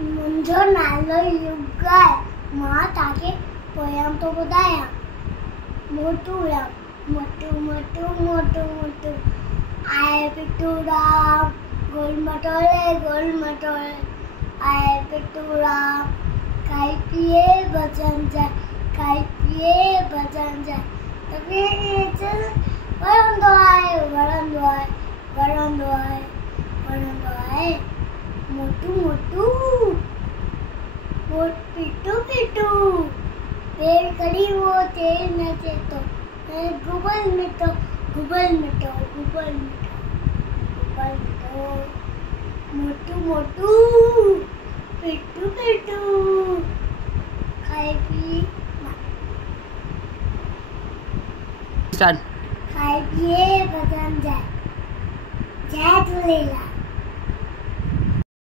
मुंहिंजो नालो युग आहे। मां तव्हांखे पोयम तो ॿुधायां। मोटू मोटू मोटू मोटू मोटू आए पिट्टू राम गोल मटोले आए पिट्टू राम खाई पिए भजन जाए तभी वणंदो आहे मोटू पिट्टू पेड़ कड़ी वो तेल नचे तो गुबल मिटो मोटू पिट्टू खाई पिए भजन जाए। जय झूलेलाल।